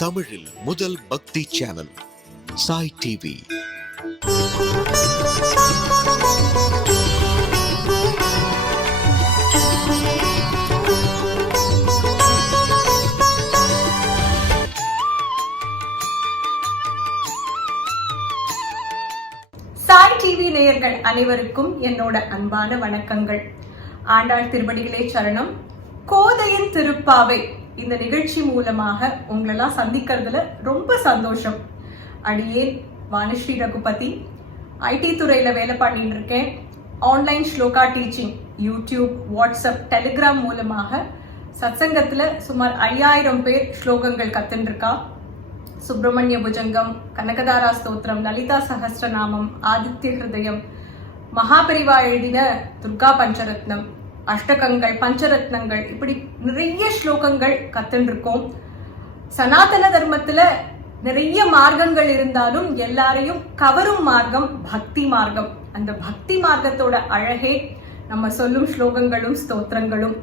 தமிழில் முதல் பக்தி channel Sai TV. Sai TV நேயர்கள் அனைவருக்கும் என்னோட அன்பான வணக்கங்கள். ஆண்டாள் திருவடிகளே சரணம். கோதையின் திருப்பாவை இந்த நிகழ்ச்சி மூலமாக உங்களெல்லாம் சந்திக்கிறதுல ரொம்ப சந்தோஷம். அடியேன் வாணிஸ்ரீ ரகுபதி, ஐடி துறையில வேலை பண்ணிட்டு இருக்கேன். Online shloka teaching, YouTube, WhatsApp, Telegram மூலமாக சத்சங்கத்துல சுமார் 5000 பேர் ஸ்லோகங்கள் கத்துட்டு இருக்கா. சுப்பிரமணிய புஜங்கம், கனகதாரா ஸ்தோத்திரம், லலிதா சகஸ்ரநாமம், ஆதித்ய ஹிருதயம், மகாபரிவா எழுதின துர்கா பஞ்சரத்னம், அஷ்டகங்கள், பஞ்சரத்னங்கள், இப்படி நிறைய ஸ்லோகங்கள் கத்துன்னு இருக்கோம். சனாதன தர்மத்துல நிறைய மார்க்கங்கள் இருந்தாலும் எல்லாரையும் கவரும் மார்க்கம் பக்தி மார்க்கம். அந்த பக்தி மார்க்கத்தோட அழகே நம்ம சொல்லும் ஸ்லோகங்களும் ஸ்தோத்திரங்களும்.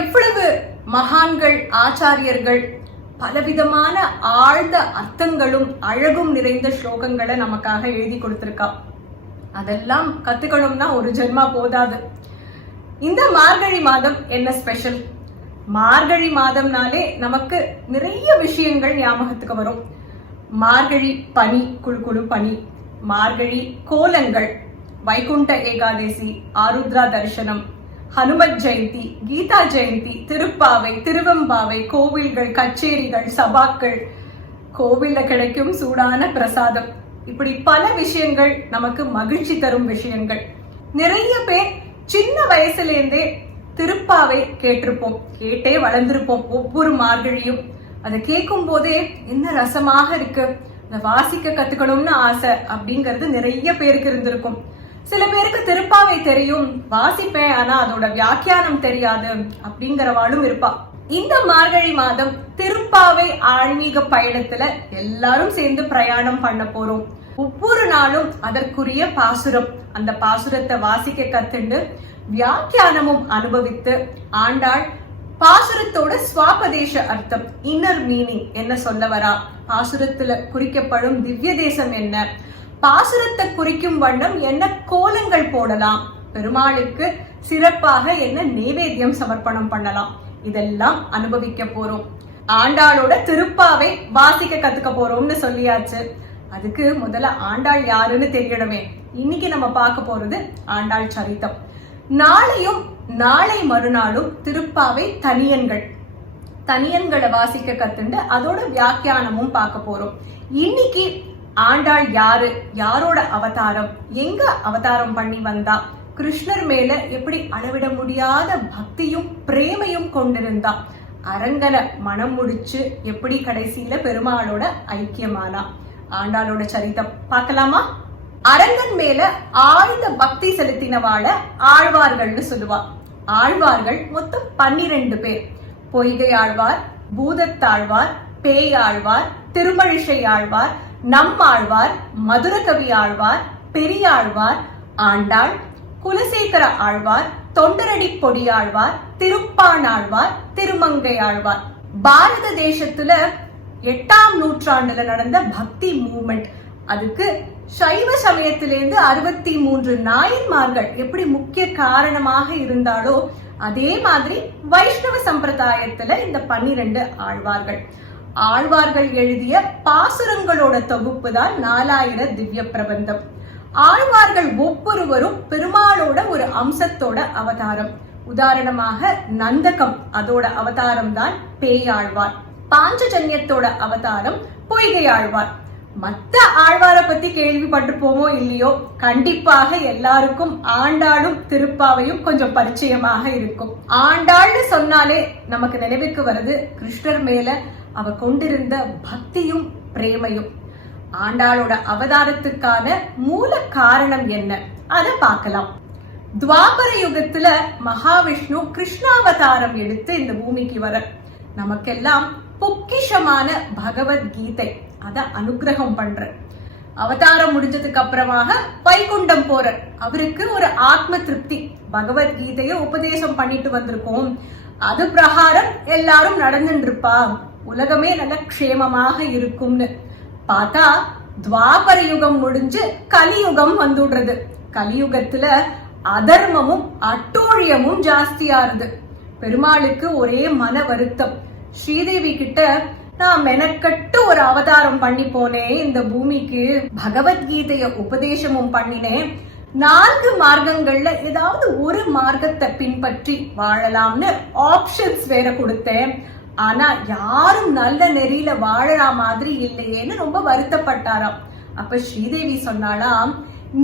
எவ்வளவு மகான்கள், ஆச்சாரியர்கள் பலவிதமான ஆழ்ந்த அர்த்தங்களும் அழகும் நிறைந்த ஸ்லோகங்களை நமக்காக எழுதி கொடுத்திருக்கா. அதெல்லாம் கத்துக்கணும்னா ஒரு ஜென்மா போதாது. இந்த மார்கழி மாதம் என்ன ஸ்பெஷல்? மார்கழி மாதம்னாலே நமக்கு நிறைய விஷயங்கள் ஞாபகத்துக்கு வரும். மார்கழி பனி, குழு குழு பனி, மார்கழி கோலங்கள், வைகுண்ட ஏகாதசி, ஆருத்ரா தரிசனம், ஹனுமத் ஜெயந்தி, கீதா ஜெயந்தி, திருப்பாவை, திருவெம்பாவை, கோவில்கள், கச்சேரிகள், சபாக்கள், கோவில்ல கிடைக்கும் சூடான பிரசாதம், இப்படி பல விஷயங்கள் நமக்கு மகிழ்ச்சி தரும் விஷயங்கள். நிறைய பேர் சின்ன வயசுல இருந்தே திருப்பாவை கேட்டிருப்போம், கேட்டே வளர்ந்திருப்போம். ஒவ்வொரு மார்கழியும் அதை கேட்கும் போதே என்ன ரசமாக இருக்கு, அதை வாசிக்க கத்துக்கணும்னு ஆசை அப்படிங்கிறது நிறைய பேருக்கு இருந்திருக்கும். சில பேருக்கு திருப்பாவை தெரியும், வாசிப்பேன், ஆனா அதோட வியாக்கியானம் தெரியாது அப்படிங்கிறவாளும் இருப்பா. இந்த மார்கழி மாதம் திருப்பாவை ஆன்மீக பயணத்துல எல்லாரும் சேர்ந்து பிரயாணம் பண்ண போறோம். ஒவ்வொரு நாளும் அதற்குரிய பாசுரம், அந்த பாசுரத்தை வாசிக்க கத்துண்டு வியாக்கியானமும் அனுபவித்து ஆண்டாள் பாசுரத்தோட ஸ்வாபதேச அர்த்தம், இன்னர் மீனிங் என்ன சொல்ல வரா, பாசுரத்துல குறிக்கப்படும் திவ்ய தேசம் என்ன, பாசுரத்தை குறிக்கும் வண்ணம் என்ன கோலங்கள் போடலாம், பெருமாளுக்கு சிறப்பாக என்ன நைவேத்தியம் சமர்ப்பணம் பண்ணலாம், இதெல்லாம் அனுபவிக்க போறோம். ஆண்டாளோட திருப்பாவை வாசிக்க கத்துக்க போறோம்னு சொல்லியாச்சு. அதுக்கு முதல்ல ஆண்டாள் யாருன்னு தெரியணுமே. இன்னைக்கு நம்ம பார்க்க போறது ஆண்டாள் சரித்தம். நாளையும் நாளை மறுநாளும் திருப்பாவை தனியன்களை வாசிக்க கத்துண்டு அதோட வியாக்கியானமும் பார்க்க போறோம். இன்னைக்கு ஆண்டாள் யாரு, யாரோட அவதாரம், எங்க அவதாரம் பண்ணி வந்தா, கிருஷ்ணர் மேல எப்படி அளவிட முடியாத பக்தியும் பிரேமையும் கொண்டிருந்தா, அரங்கனை மனம் முடிச்சு எப்படி கடைசியில பெருமாளோட ஐக்கியமானா, ஆண்டாளோட சரிதம் பார்க்கலாமா? அரங்கன் மேல ஆழ்ந்த பக்தி செலுத்தினவாள ஆழ்வார்கள்னு சொல்லுவா. ஆழ்வார்கள் மொத்தம் 12 பேர். பொய்கை ஆழ்வார், பூதத்தாழ்வார், பேயாழ்வார், திருமழிசை ஆழ்வார், நம்மாழ்வார், மதுரகவி ஆழ்வார், பெரியாழ்வார், ஆண்டாள், குலசேகர ஆழ்வார், தொண்டரடி பொடியாழ்வார், திருப்பாணாழ்வார், திருமங்கை ஆழ்வார். பாரத தேசத்துல 8ஆம் நூற்றாண்டுல நடந்த பக்தி மூவ்மெண்ட், அதுக்கு சைவ சமயத்திலிருந்து 63 நாயன்மார்கள் எப்படி முக்கிய காரணமாக இருந்தாலோ அதே மாதிரி வைஷ்ணவ சம்பிரதாயத்துல இந்த 12 ஆழ்வார்கள். ஆழ்வார்கள் எழுதிய பாசுரங்களோட தொகுப்பு தான் 4000 திவ்ய பிரபந்தம். ஆழ்வார்கள் ஒவ்வொருவரும் பெருமாளோட ஒரு அம்சத்தோட அவதாரம். உதாரணமாக நந்தகம், அதோட அவதாரம் தான் பேயாழ்வார். பாஞ்சஜன்யத்தோட அவதாரம் பொய்கை ஆழ்வார். மத்த ஆழ்வார பத்தி கேள்விப்பட்டிருப்போமோ இல்லையோ, கண்டிப்பாக எல்லாருக்கும் ஆண்டாளும் திருப்பாவையும் கொஞ்சம் பரிச்சயமாக இருக்கும். ஆண்டாள்னு சொன்னாலே நமக்கு நினைவுக்கு வருது கிருஷ்ணர் மேல அவ கொண்டிருந்த பக்தியும் பிரேமையும். ஆண்டாளோட அவதாரத்துக்கான மூல காரணம் என்ன, அதை பார்க்கலாம். துவாபர யுகத்துல மகாவிஷ்ணு கிருஷ்ணாவதாரம் எடுத்து இந்த பூமிக்கு வர நமக்கெல்லாம் பொக்கிஷமான பகவத்கீதை அத அனுகிரகம் பண்ற. அவதாரம் முடிஞ்சதுக்கு அப்புறமாக வைகுண்டம் போற அவருக்கு ஒரு ஆத்ம திருப்தி, பகவத்கீதைய உபதேசம் பண்ணிட்டு வந்திருக்கோம், அது பிரகாரம் எல்லாரும் நடந்துட்டு இருப்பா, உலகமே நல்ல க்ஷேமமாக இருக்கும்னு பார்த்தா துவாபர யுகம் முடிஞ்சு கலியுகம் வந்துடுறது. கலியுகத்துல அதர்மமும் அட்டூழியமும் ஜாஸ்தியாருது. பெருமாளுக்கு ஒரே மன வருத்தம். ஸ்ரீதேவி கிட்ட நான் மெனக்கட்டு ஒரு அவதாரம் பண்ணி போனேன், இந்த பூமிக்கு பகவத்கீதைய உபதேசமும் பண்ணினேன், 4 மார்க்கங்கள்ல ஏதாவது ஒரு மார்க்கத்தை பின்பற்றி வாழலாம்னு ஆப்ஷன்ஸ் வேற கொடுத்தேன். ஆனா யாரும் நல்ல நெறியில வாழற மாதிரி இல்லையேன்னு ரொம்ப வருத்தப்பட்டாராம். அப்ப ஸ்ரீதேவி சொன்னாலாம்,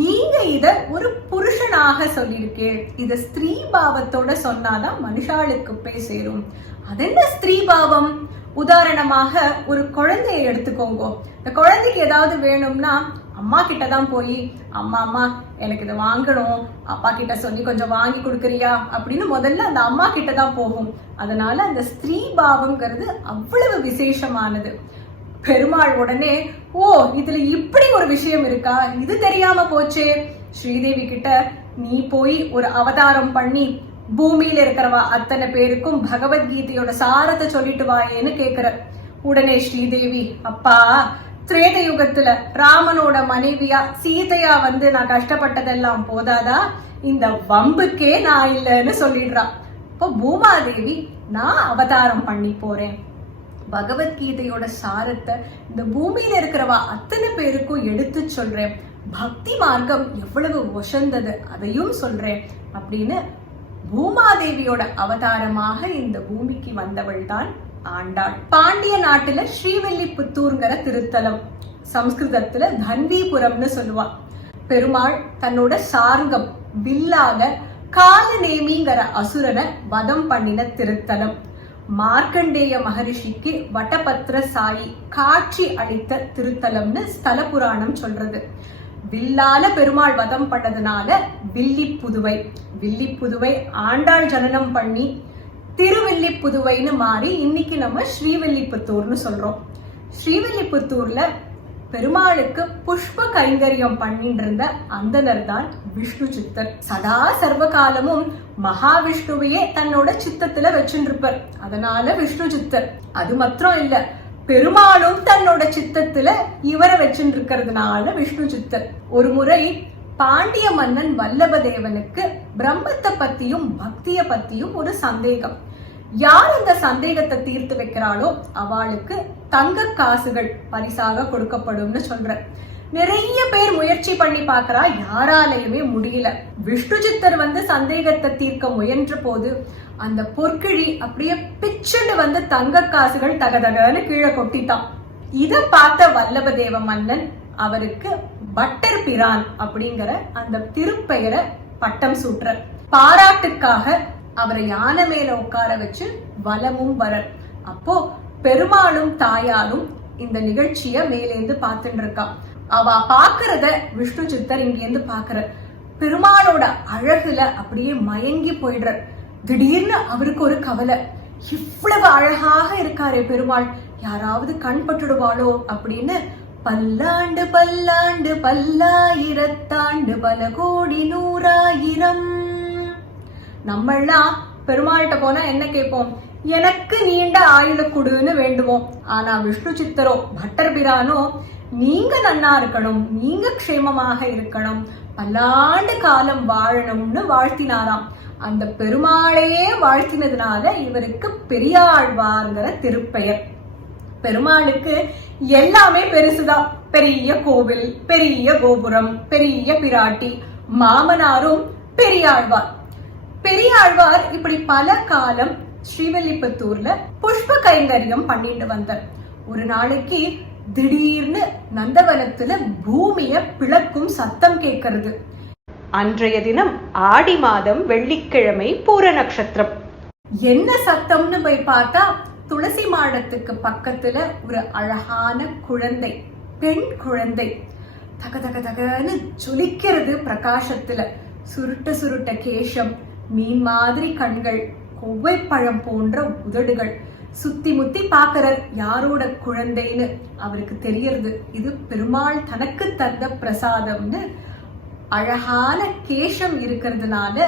நீங்க இத ஒரு புருஷனாக சொல்லியிருக்கேன், இத ஸ்திரீ பாவத்தோட சொன்னாதான் மனுஷாளுக்கு போய் சேரும். அது என்ன ஸ்திரீ பாவம்? உதாரணமாக ஒரு குழந்தைய எடுத்துக்கோங்க. இந்த குழந்தைக்கு ஏதாவது வேணும்னா அம்மா கிட்டதான் போய் அம்மா அம்மா எனக்கு இதை வாங்கணும், அப்பா கிட்ட சொல்லி கொஞ்சம் வாங்கி கொடுக்கறியா அப்படின்னு முதல்ல அந்த அம்மா கிட்டதான் போகும். அதனால அந்த ஸ்திரீ பாவம்ங்கிறது அவ்வளவு விசேஷமானது. பெருமாள் உடனே, ஓ இதுல இப்படி ஒரு விஷயம் இருக்கா, இது தெரியாம போச்சே, ஸ்ரீதேவி கிட்ட நீ போய் ஒரு அவதாரம் பண்ணி பூமியில இருக்கிறவா அத்தனை பேருக்கும் பகவத்கீதையோட சாரத்தை சொல்லிட்டு வாயேன்னு கேக்குற. உடனே ஸ்ரீதேவி, அப்பா திரேத யுகத்துல ராமனோட மனைவியா சீதையா வந்து நான் கஷ்டப்பட்டதெல்லாம் போதாதா, இந்த வம்புக்கே நான் இல்லைன்னு சொல்லிடுறா. இப்போ பூமாதேவி, நான் அவதாரம் பண்ணி போறேன், பகவத்கீதையோட சாரத்தை இந்த பூமியில இருக்கிறவா அத்தனை பேருக்கும் எடுத்து சொல்றேன், பக்தி மார்க்கம் எவ்வளவு உசந்தது அதையும் சொல்றேன் அப்படின்னு பூமாதேவியோட அவதாரமாக இந்த பூமிக்கு வந்தவள் தான் ஆண்டாள். பாண்டிய நாட்டுல ஸ்ரீவில்லிபுத்தூர்ங்கிற திருத்தலம், சம்ஸ்கிருதத்துல தன்வீபுரம்னு சொல்லுவா. பெருமாள் தன்னோட சார்கம் வில்லாக காலநேமிங்கிற அசுரனை வதம் பண்ணின திருத்தலம். மார்க்கண்டேய மகரிஷிக்கு வட்டபத்ர சாயி காட்சி அளித்த திருத்தலம்னு ஸ்தல புராணம் சொல்றது. வில்லால பெருமாள் வதம் பண்ணதுனால வில்லிப்புதுவை, வில்லிப்புதுவை ஆண்டாள் ஜனனம் பண்ணி திருவில்லிப்புதுவைன்னு மாறி இன்னைக்கு நம்ம ஸ்ரீவில்லிபுத்தூர்னு சொல்றோம். ஸ்ரீவில்லிபுத்தூர்ல பெருமாளுக்கு புஷ்ப கைங்கரியம் பண்ணிட்டு இருந்த அந்தனர் தான் விஷ்ணு சித்தர். சதா சர்வ காலமும் மகாவிஷ்ணுவையே தன்னோட சித்தத்துல வச்சுருப்பார், அதனால விஷ்ணு சித்தர். அது மாத்திரம் இல்ல, பெருமாளும் தன்னோட சித்தத்துல இவரை வச்சுட்டு இருக்கிறதுனால விஷ்ணு சித்தர். ஒரு முறை பாண்டிய மன்னன் வல்லபதேவனுக்கு பிரம்மத்தை பத்தியும் பக்திய பத்தியும் ஒரு சந்தேகம். யார் இந்த சந்தேகத்தை தீர்த்து வைக்கிறாளோ அவளுக்கு தங்க காசுகள் பரிசாக கொடுக்கப்படும்னு சொல்ற. நிறைய பேர் முயற்சி பண்ணி பாக்குறா, யாராலையுமே முடியல. விஷ்ணு சித்தர் வந்து சந்தேகத்தை தீர்க்க முயன்ற போது அந்த பொற்கிழி அப்படியே பிச்சுன்னு வந்து தங்க காசுகள் தகதகன்னு கீழே கொட்டித்தான். இத பார்த்த வல்லபதேவ மன்னன் அவருக்கு பட்டர் பிரான் அப்படிங்கிற அந்த திருப்பெயரை பட்டம் சூட்டுற. பாராட்டுக்காக அவரை யானை மேல உட்கார வச்சு வலமும் வர. அப்போ பெருமாளும் தாயாரும் இந்த நிகழ்ச்சிய மேலேந்து பார்த்துட்டு இருக்கா. அவ பாக்குறத விஷ்ணு சித்தர் இங்கேருந்து பாக்குற. பெருமாளோட அழகுல அப்படியே மயங்கி போயிடுற. திடீர்னு அவருக்கு ஒரு கவலை, இவ்வளவு அழகாக இருக்காரே பெருமாள், யாராவது கண் பட்டுடுவாளோ அப்படின்னு பல்லாண்டு பல்லாண்டு பல்லாயிரத்தாண்டு பல கோடி நூறாயிரம். நம்மளாம் பெருமாள்கிட்ட போனா என்ன கேட்போம்? எனக்கு நீண்ட ஆயுள குடுன்னு வேண்டுவோம். ஆனா விஷ்ணு சித்தரோ பட்டர் பிரானோ நீங்க நன்னா இருக்கணும், நீங்க க்ஷேமமாக இருக்கணும், பல்லாண்டு காலம் வாழணும்னு வாழ்த்தினாராம். அந்த பெருமாளையே வாழ்த்தினதுனால இவருக்கு பெரியாழ்வார்ங்கிற திருப்பெயர். பெருமாளுக்கு எல்லாமே பெருசுதான். பெரிய கோவில், பெரிய கோபுரம், பெரிய பிராட்டி, மாமனாரும் பெரியாழ்வார். பெரியாழ்வார் இப்படி பல காலம் ஸ்ரீவில்லிபுத்தூர்ல புஷ்ப கைங்கரியம் பண்ணிட்டு வந்தார். ஒரு நாளைக்கு திடீர்னு நந்தவனத்துல பூமிய பிளக்கும் சத்தம் கேட்கறது. அன்றைய தினம் ஆடி மாதம் வெள்ளிக்கிழமை பூர நட்சத்திரம். என்ன சத்தம்னு போய் பார்த்தா துளசி மாடத்துக்கு பக்கத்துல ஒரு அழகான குழந்தை, பெண் குழந்தை தக தக தகன்னு ஜொலிக்கிறது பிரகாசத்துல. சுருட்ட சுருட்ட கேசம், மீன் மாதிரி கண்கள், கொவ்வைப்பழம் போன்ற உதடுகள். சுத்தி முத்தி பாக்குறார் யாரோட குழந்தைன்னு. அவருக்கு தெரியறது இது பெருமாள் தனக்கு தந்த பிரசாதம்னு. அழகான கேசம் இருக்கிறதுனால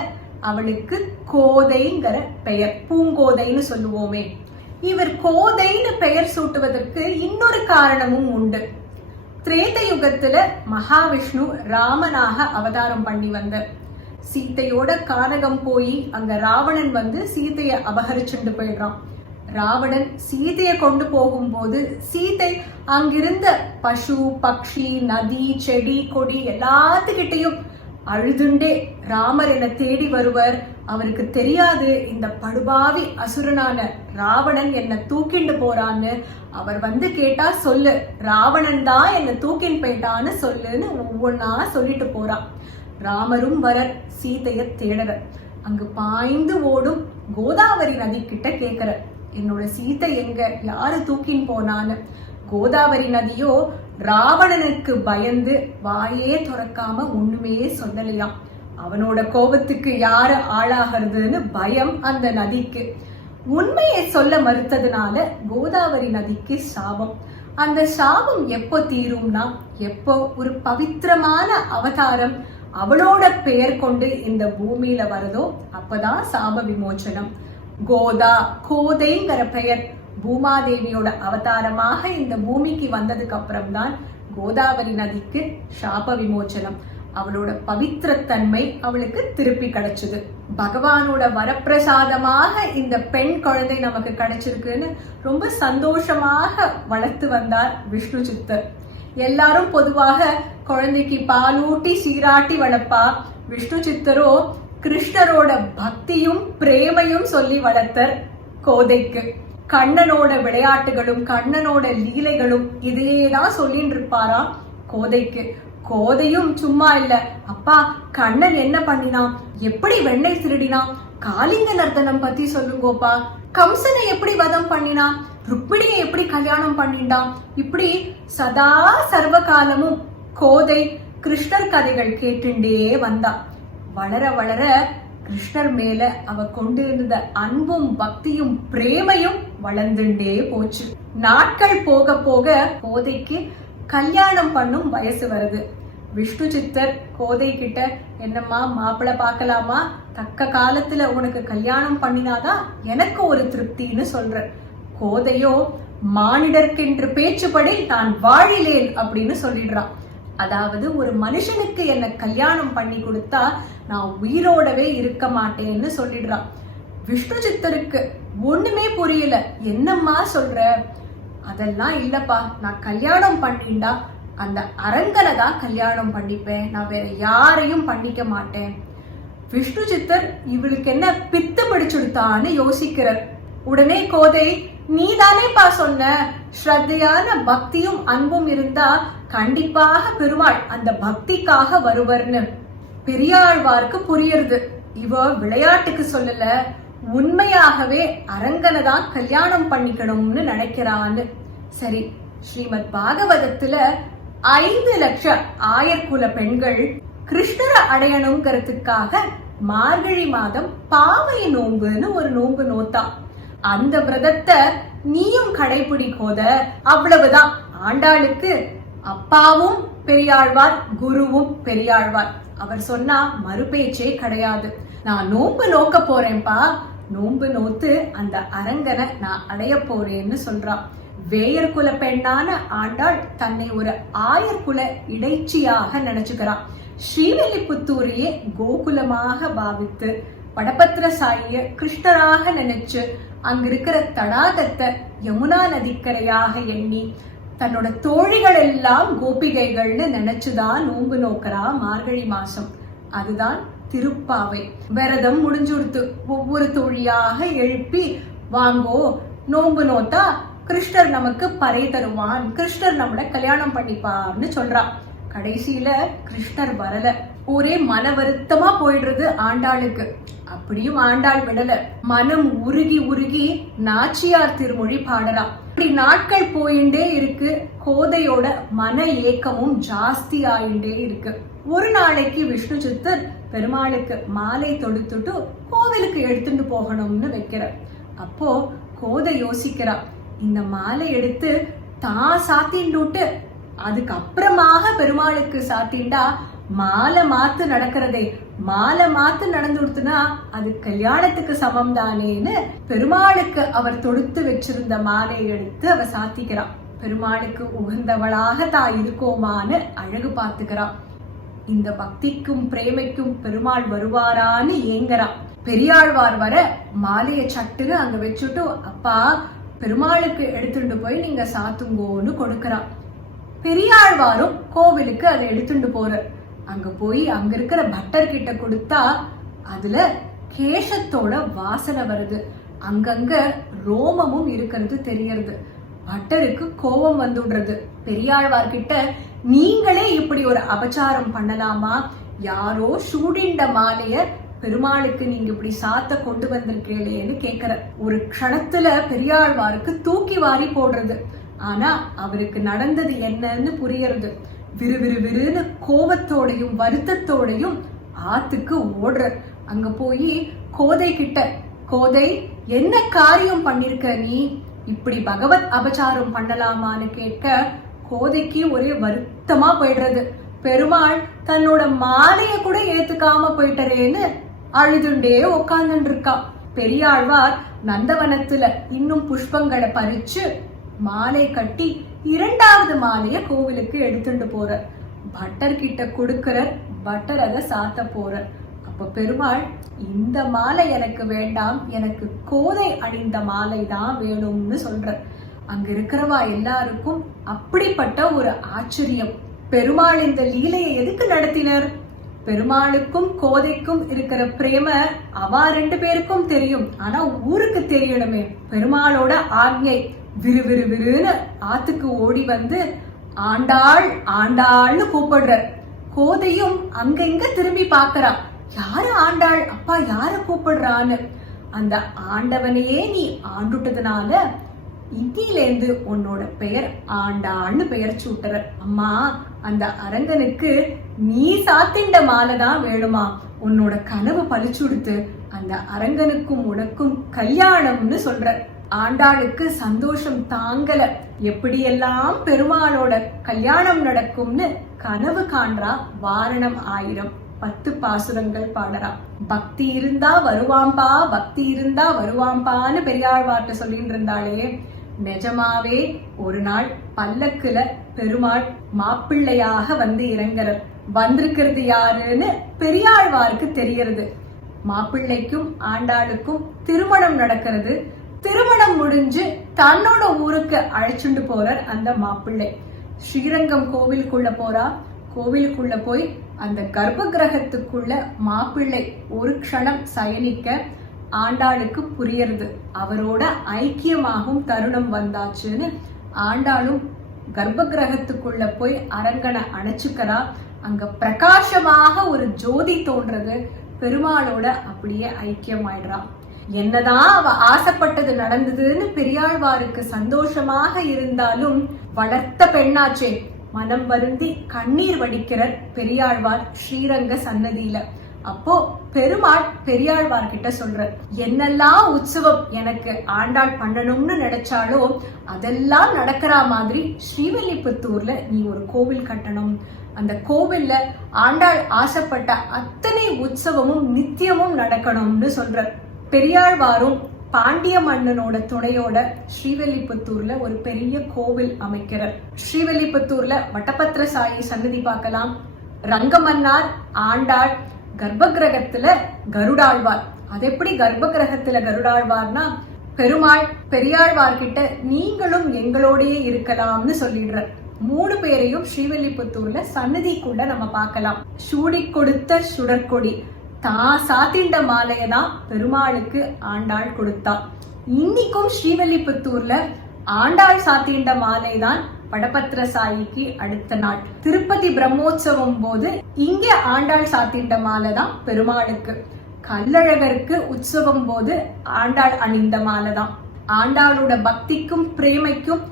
அவளுக்கு கோதைங்கிற பெயர், பூங்கோதைன்னு சொல்லுவோமே. இவர் கோதைன்னு பெயர் சூட்டுவதற்கு இன்னொரு காரணமும் உண்டு. திரேத யுகத்துல மகாவிஷ்ணு ராமனாக அவதாரம் பண்ணி வந்த சீத்தையோட கானகம் போய் அங்க ராவணன் வந்து சீதைய அபகரிச்சுட்டு போயிடுறான். ராவணன் சீதைய கொண்டு போகும்போது சீதை அங்கிருந்த பசு பக்ஷி நதி செடி கொடி எல்லாத்துக்கிட்டையும் அழுதுண்டே ராமர் என்னை தேடி வருவர், அவருக்கு தெரியாது இந்த படுபாவி அசுரனான ராவணன் என்ன தூக்கிண்டு போறான்னு, அவர் வந்து கேட்டா சொல்லு ராவணன் தான் என்ன தூக்கின் போயிட்டான்னு சொல்லுன்னு ஒவ்வொன்னா சொல்லிட்டு போறான். ராமரும் வரர் சீதைய தேடற. அங்கு பாய்ந்து ஓடும் கோதாவரி நதி கிட்ட கேக்குற, என்னோட சீதை எங்க, யாரு தூக்கின் போனான்னு. கோதாவரி நதியோ ராவணனுக்கு பயந்து வாயே துறக்காம ஒண்ணுமே சொல்லலையாம். அவனோட கோபத்துக்கு யாரு ஆளாகிறதுன்னு பயம் அந்த நதிக்கு. உண்மையை சொல்ல மறுத்ததுனால கோதாவரி நதிக்கு சாபம். அந்த சாபம் எப்போ தீரும்னா, எப்போ ஒரு பவித்திரமான அவதாரம் அவளோட பெயர் கொண்டு இந்த பூமியில வருதோ அப்பதான் சாப விமோச்சனம். கோதா கோதைங்கிற பெயர் பூமாதேவியோட அவதாரமாக இந்த பூமிக்கு வந்ததுக்கு அப்புறம் தான் கோதாவரி நதிக்கு சாப விமோச்சனம். அவளோட பவித்திரத்தன்மை அவளுக்கு திருப்பி கிடைச்சது. பகவானோட வரப்பிரசாதமாக இந்த பெண் குழந்தை நமக்கு கிடைச்சிருக்குன்னு ரொம்ப சந்தோஷமாக வளர்த்து வந்தார் விஷ்ணு சித்தர். எல்லாரும் பொதுவாக குழந்தைக்கு பாலூட்டி சீராட்டி வளர்ப்பா. விஷ்ணு சித்தரோ கிருஷ்ணரோட பக்தியும் பிரேமையும் சொல்லி வளர்த்தர் கோதைக்கு. கண்ணனோட விளையாட்டுகளும் கண்ணனோட லீலைகளும் இதையேதான் சொல்லிட்டு இருப்பாரா கோதைக்கு. கோதையும் சும்மா இல்ல, அப்பா கண்ணன் என்ன பண்ணினான், எப்படி வெண்ணெய் திருடினான், காளிங்க நர்த்தனம் பத்தி சொல்லுங்கோப்பா, கம்சனை எப்படி வதம் பண்ணினான், ருக்மிணியை எப்படி கல்யாணம் பண்ணிண்டான், இப்படி சதா சர்வ காலமும் கோதை கிருஷ்ணர் கதைகள் கேட்டுண்டே வந்தா. வளர வளர கிருஷ்ணர் மேல அவ கொண்டிருந்த அன்பும் பக்தியும் பிரேமையும் வளர்ந்துட்டே போச்சு. நாட்கள் போக போக கோதைக்கு கல்யாணம் பண்ணும் வயசு வருது. விஷ்ணு சித்தர் கோதை கிட்ட, என்னம்மா மாப்பிள்ளை பார்க்கலாமா, தக்க காலத்துல உனக்கு கல்யாணம் பண்ணினாதான் எனக்கு ஒரு திருப்தின்னு சொல்ற. கோதையோ மானிடர்க்கென்று பேச்சுப்படி நான் வாழிலேன் அப்படின்னு சொல்லிடுறான். அதாவது ஒரு மனுஷனுக்கு என்ன கல்யாணம் பண்ணி கொடுத்தா நான் உயிரோடவே இருக்க மாட்டேன்னு சொல்லிடுறான். விஷ்ணு சித்தருக்கு ஒண்ணுமே புரியல. என்னம்மா சொல்ற? அதெல்லாம் இல்லப்பா, நான் கல்யாணம் பண்ணிண்டா அந்த அரங்கனை தான் கல்யாணம் பண்ணிப்பேன், நான் வேற யாரையும் பண்ணிக்க மாட்டேன். விஷ்ணு சித்தர் இவளுக்கு என்ன பித்து பிடிச்சுடுத்தான்னு யோசிக்கிறார். உடனே கோதை, நீ தானேப்பா சொன்ன ஸ்ரத்தையான பக்தியும் அன்பும் இருந்தா கண்டிப்பாக பெருமாள் அந்த பக்திக்காக வருவர்னு. பெரியாழ்வாருக்கு புரியுது, இவ விளையாட்டுக்கு சொல்லல, உண்மையாகவே அரங்கனை தான் கல்யாணம் பண்ணிக்கணும்னு நினைக்கிறான்னு. சரி, ஸ்ரீமத் பாகவதத்துல 5 லட்சம் ஆயர்குல பெண்கள் கிருஷ்ணரை அடையணுங்கிறதுக்காக மார்கழி மாதம் பாவை நோம்புன்னு ஒரு நோம்பு நோத்தா. அந்த விரதத்தை நீயும் கடைபிடிக்கோத, அவ்வளவுதான். ஆண்டாளுக்கு அப்பாவும் பெரியாழ்வார், குருவும் பெரியாழ்வார். அவர் சொன்னா மறுபேச்சே கிடையாது. நான் நோம்பு நோக்க போறேன்பா, நோம்பு நோத்து அந்த அரங்கனை நான் அடைய போறேன்னு சொல்றான். வேயர்குல பெண்ணான ஆண்டாள் தன்னை ஒரு ஆயர்குல இடைச்சியாக நினைச்சுக்கிறான். ஸ்ரீவில்லிபுத்தூரையே கோகுலமாக பாவித்து படபத்திர சாயிய கிருஷ்ணராக நினைச்சு அங்க இருக்கிற தடாகத்தை யமுனா நதிக்கரையாக எண்ணி தன்னோட தோழிகள் எல்லாம் கோபிகைகள்னு நினைச்சுதான் நோன்பு நோக்கிறா மார்கழி மாசம். அதுதான் திருப்பாவை. விரதம் முடிஞ்சுடுத்து ஒவ்வொரு தோழியாக எழுப்பி, வாங்கோ நோன்பு நோத்தா கிருஷ்ணர் நமக்கு பறை தருவான், கிருஷ்ணர் நம்மள கல்யாணம் பண்ணிப்பார்னு சொல்றான். கடைசியில கிருஷ்ணர் வரல. ஒரே மன வருத்தமா போயிடுறது ஆண்டாளுக்கு. அப்படியும் ஆண்டாள் விடல, மனம் உருகி உருகி நாச்சியார் திருமொழி பாடலாம். இப்படி நாட்கள் போயிண்டே இருக்கு. கோதையோட மன ஏக்கமும் ஜாஸ்தி ஆயிண்டே இருக்கு. ஒரு நாளைக்கு விஷ்ணு சித்தர் பெருமாளுக்கு மாலை தொடுத்துட்டு கோவிலுக்கு எடுத்துட்டு போகணும்னு வைக்கிறார். அப்போ கோதை யோசிக்கிறா, இந்த மாலை எடுத்து தான் சாத்தின்டுட்டு அதுக்கப்புறமாக பெருமாளுக்கு சாத்திண்டா மாலை மாத்து நடக்கிறதே, மாலை மாத்து நடந்துடுத்துனா அது கல்யாணத்துக்கு சமம் தானேன்னு பெருமாளுக்கு அவர் தொடுத்து வச்சிருந்த மாலையை எடுத்து அவ சாத்திக்கிறான். பெருமாளுக்கு உகந்தவளாக தான் இருக்கோமான்னு அழகு பார்த்துக்கிறான். இந்த பக்திக்கும் பிரேமைக்கும் பெருமாள் வருவாரான்னு ஏங்குறான். பெரியாழ்வார் வர மாலைய சட்டுன்னு அங்க வச்சுட்டு, அப்பா பெருமாளுக்கு எடுத்துட்டு போய் நீங்க சாத்துங்கோன்னு கொடுக்கறான். பெரியாழ்வாரும் கோவிலுக்கு அதை எடுத்துட்டு போற. அங்க போய் அங்க இருக்கிற பட்டர் கிட்ட கொடுத்தா அதுல கேசத்தோட வாசனை வருது, அங்கங்க ரோமமும் இருக்கிறது தெரியறது. பட்டருக்கு கோபம் வந்துடுறது. பெரியாழ்வார்கிட்ட நீங்களே இப்படி ஒரு அபச்சாரம் பண்ணலாமா, யாரோ சூடிண்ட மாலைய பெருமாளுக்கு நீங்க இப்படி சாத்த கொண்டு வந்திருக்கேன்னு கேக்குற. ஒரு க்ஷணத்துல பெரியாழ்வாருக்கு தூக்கி வாரி போடுறது. ஆனா அவருக்கு நடந்தது என்னன்னு புரியறது. விறுவிறுவிறுன்னு கோபத்தோடையும் வருத்தத்தோடையும் ஆத்துக்கு ஓடுற. அங்க போய் கோதை கிட்ட, கோதை என்ன காரியம் பண்ணிருக்க நீ, இப்படி பகவத் அபச்சாரம் பண்ணலாமான்னு கேட்க கோதைக்கு ஒரே வருத்தமா போயிடுறது. பெருமாள் தன்னோட மாலைய கூட ஏத்துக்காம போயிட்டரேன்னு அழுதுண்டே உட்கார்ந்து இருக்கா. பெரியாழ்வார் நந்தவனத்துல இன்னும் புஷ்பங்களை பறிச்சு மாலை கட்டி இரண்டாவது மாலைய கோவிலுக்கு எடுத்துட்டு போற. பட்டர் கிட்ட கொடுக்கிற. பட்டர் அதை சாத்த போற. அப்ப பெருமாள், இந்த மாலை எனக்கு வேண்டாம், எனக்கு கோதை அணிந்த மாலை தான் வேணும்னு சொல்ற. அங்க இருக்கிறவா எல்லாருக்கும் அப்படிப்பட்ட ஒரு ஆச்சரியம். பெருமாள் இந்த லீலையை எதுக்கு நடத்தினர்? பெருமாளுக்கும் கோதைக்கும் இருக்கிற பிரேம அவா ரெண்டு பேருக்கும் தெரியும், ஆனா ஊருக்கு தெரியணுமே. பெருமாளோட ஆக்ஞை. விறுவிறுவிறுன்னு ஆத்துக்கு ஓடி வந்து ஆண்டாள் ஆண்டாள்னு கூப்பிடுற. கோதையும் அங்க இங்க திரும்பி பாக்குறா, யாரு ஆண்டாள், அப்பா யார கூப்பிடுறான்னு. அந்த ஆண்டவனையே நீ ஆண்டுட்டதுனால இன்னிலேந்து உன்னோட பெயர் ஆண்டாள்னு பெயர் சூட்டுற. அம்மா, அந்த அரங்கனுக்கு நீ சாத்திண்ட மாலை தான் வேணுமா, உன்னோட கனவு பழிச்சுடுத்து, அந்த அரங்கனுக்கும் உனக்கும் கல்யாணம்னு சொல்ற. ஆண்டாளுக்கு சந்தோஷம் தாங்கல. எப்படியெல்லாம் பெருமாளோட கல்யாணம் நடக்கும்னு கனவு காண்றா. வாரணம் 1000 10 பாசுரங்கள் பாடுறா. பக்தி இருந்தா வருவாம்பா, பக்தி இருந்தா வருவாம்பான்னு பெரியாழ்வார்ட்ட சொல்லிட்டு இருந்தாலே, நிஜமாவே ஒரு நாள் பல்லக்குல பெருமாள் மாப்பிள்ளையாக வந்து இறங்குறார். வந்திருக்கிறது யாருன்னு பெரியாழ்வாருக்கு தெரியறது. மாப்பிள்ளைக்கும் ஆண்டாளுக்கும் திருமணம் நடக்கிறது. திருமணம் முடிஞ்சு தன்னோட ஊருக்கு அழைச்சுண்டு போறார் அந்த மாப்பிள்ளை. ஸ்ரீரங்கம் கோவிலுக்குள்ள போறா. கோவிலுக்குள்ள போய் அந்த கர்ப்ப கிரகத்துக்குள்ள மாப்பிள்ளை ஒரு க்ஷணம் சயனிக்க ஆண்டாளுக்கு புரியறது. அவரோட ஐக்கியமாகும் தருணம் வந்தாச்சுன்னு ஆண்டாளும் கர்ப்ப கிரகத்துக்குள்ள போய் அரங்கனை அணைச்சுக்கிறா. அங்க பிரகாசமாக ஒரு ஜோதி தோன்றது. பெருமாளோட அப்படியே ஐக்கியமாயிடுறா. என்னதான் அவ ஆசைப்பட்டது நடந்ததுன்னு பெரியாழ்வாருக்கு சந்தோஷமாக இருந்தாலும், வளர்த்த பெண்ணாச்சே, மனம் வருந்தி கண்ணீர் வடிக்கிற பெரியாழ்வார் ஸ்ரீரங்க சன்னதியில. அப்போ பெருமாள் பெரியாழ்வார் கிட்ட சொல்ற, என்னெல்லாம் உற்சவம் எனக்கு ஆண்டாள் பண்ணணும்னு நினைச்சாலோ அதெல்லாம் நடக்கிற மாதிரி ஸ்ரீவில்லிபுத்தூர்ல நீ ஒரு கோவில் கட்டணும். அந்த கோவில்ல ஆண்டாள் ஆசைப்பட்ட அத்தனை உற்சவமும் நித்தியமும் நடக்கணும்னு சொல்ற. பெரியாழ்வாரும் பாண்டிய மன்னனோட துணையோட ஸ்ரீவில்லிபுத்தூர்ல ஒரு பெரிய கோவில் அமைக்கிறார். ஸ்ரீவில்லிபுத்தூர்ல வட்டபத்திர சாயி சன்னதி பார்க்கலாம். ரங்கமன்னார், ஆண்டாள், கர்ப்ப கிரகத்துல கருடாழ்வார். அது எப்படி கர்ப்ப கிரகத்துல கருடாழ்வார்னா, பெருமாள் பெரியாழ்வார்கிட்ட நீங்களும் எங்களோடயே இருக்கலாம்னு சொல்லிடுற. 3 பேரையும் ஸ்ரீவில்லிபுத்தூர்ல சன்னதிக்குள்ள நம்ம பார்க்கலாம். சூடி கொடுத்த சுடற்கொடி, தான் சாத்திண்ட மாலையதான் பெருமாளுக்கு ஆண்டாள் கொடுத்தா. இன்னைக்கும் ஸ்ரீவில்லிபுத்தூர்ல ஆண்டாள் சாத்திண்ட மாலைதான் வடபத்திர சாயிக்கு அடுத்த நாள். திருப்பதி பிரம்மோற்சவம் போது இங்க ஆண்டாள் சாத்திண்ட மாலை தான் பெருமாளுக்கு. கல்லழகருக்கு உற்சவம் போது ஆண்டாள் அணிந்த மாலை தான். ஆண்டாளோட பக்திக்கும் பிரேமைக்கும்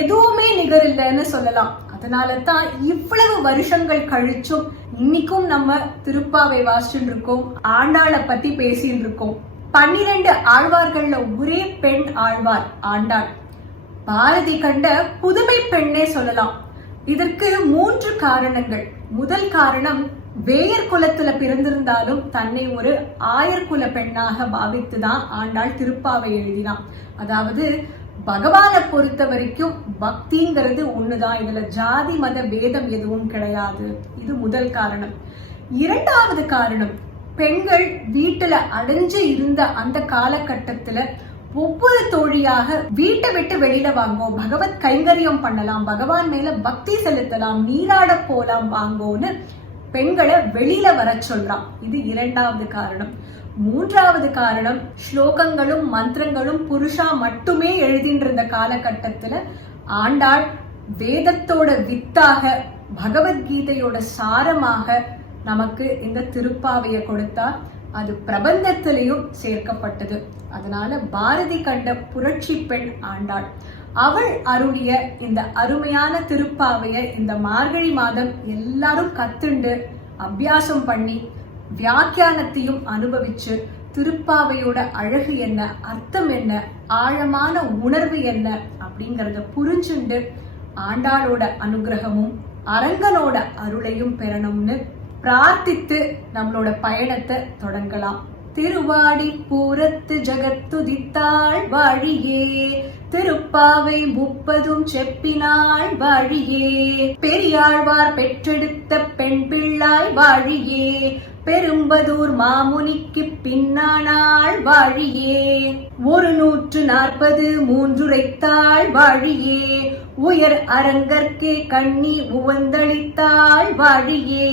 எதுவுமே நிகர் இல்லைன்னு சொல்லலாம். அதனால தான் இவ்வளவு வருஷங்கள் கழிச்சும் இன்னைக்கும் நம்ம திருப்பாவை வாசிச்சுட்டு இருக்கோம், ஆண்டாளை பத்தி பேசிட்டு இருக்கோம். 12 ஆழ்வார்கள்ல ஒரே பெண் ஆழ்வார் ஆண்டாள். பாரதி கண்ட புதுமை பெண்ணே சொல்லலாம். இதற்கு 3 காரணங்கள். முதல் காரணம், வேயர் குலத்துல பிறந்திருந்தாலும் தன்னை ஒரு ஆயர்குல பெண்ணாக பாவித்துதான் ஆண்டாள் திருப்பாவை எழுதினான். அதாவது பகவானை பொறுத்த வரைக்கும் பக்திங்கிறது ஒண்ணுதான், இதுல ஜாதி மத வேதம் எதுவும் கிடையாது. இது முதல் காரணம். இரண்டாவது காரணம், பெண்கள் வீட்டுல அடைஞ்சு இருந்த அந்த காலகட்டத்துல ஒவ்வொரு தோழியாக வீட்டை விட்டு வெளியில வாங்கோ, பகவத் கைங்கரியம் பண்ணலாம், பகவான் மேல பக்தி செலுத்தலாம், நீராட போலாம் வாங்கோன்னு பெண்களை வெளியில வர சொல்றான். இது இரண்டாவது காரணம். மூன்றாவது காரணம், ஸ்லோகங்களும் மந்திரங்களும் புருஷா மட்டுமே எழுதிட்டு இருந்த காலகட்டத்துல ஆண்டாள் வேதத்தோட வித்தாக பகவத்கீதையோட சாரமாக நமக்கு இந்த திருப்பாவைய கொடுத்தா. அது பிரபந்தத்திலையும் சேர்க்கப்பட்டது. அதனால பாரதி கண்ட புரட்சி பெண் ஆண்டாள். அவள் அருளிய இந்த அருமையான திருப்பாவைய இந்த மார்கழி மாதம் எல்லாரும் கத்துண்டு அபியாசம் பண்ணி வியாக்கியானத்தையும் அனுபவிச்சு திருப்பாவையோட அழகு என்ன, அர்த்தம் என்ன, ஆழமான உணர்வு என்ன அப்படிங்கறத புரிஞ்சுண்டு ஆண்டாளோட அனுகிரகமும் அரங்கனோட அருளையும் பெறணும்னு பிரார்த்தித்து நம்மளோட பயணத்தை தொடங்கலாம். திருவாடி பூரத்து ஜகத்துதித்தாள் வாழியே, திருப்பாவை 30 செப்பினாள் வாழியே, பெரியாழ்வார் பெற்றெடுத்த பெண் பிள்ளாய் வாழியே, பெரும்பதூர் மாமுனிக்கு பின்னானாள் வாழியே, 140 மூன்றுரைத்தாள் வாழியே, உயர் அரங்கற்கே கண்ணி உவந்தளித்தாள் வாழியே,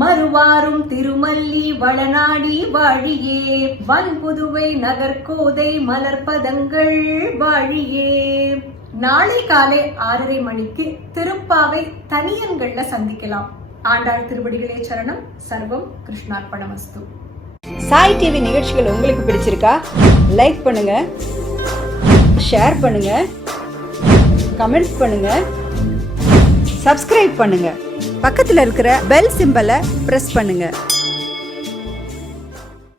மறுவாரும் திருமல்லி வளநாடி வாழியே, வன்புதுவை நகர்கோதை மலர்பதங்கள் வாழியே. நாளை காலை 6:30 மணிக்கு திருப்பாவை தனியன்கள்ல சந்திக்கலாம். ஆண்டாள் திருவடிகளே சரணம். சர்வம் கிருஷ்ணார்ப்பணமஸ்து. சாய் டிவி நிகழ்ச்சிகள் உங்களுக்கு பிடிச்சிருக்கா? லைக் பண்ணுங்க, ஷேர் பண்ணுங்க, கமெண்ட்ஸ் பண்ணுங்க, சப்ஸ்கிரைப் பண்ணுங்க, பக்கத்துல இருக்கிற பெல் சிம்பலை பிரஸ் பண்ணுங்க.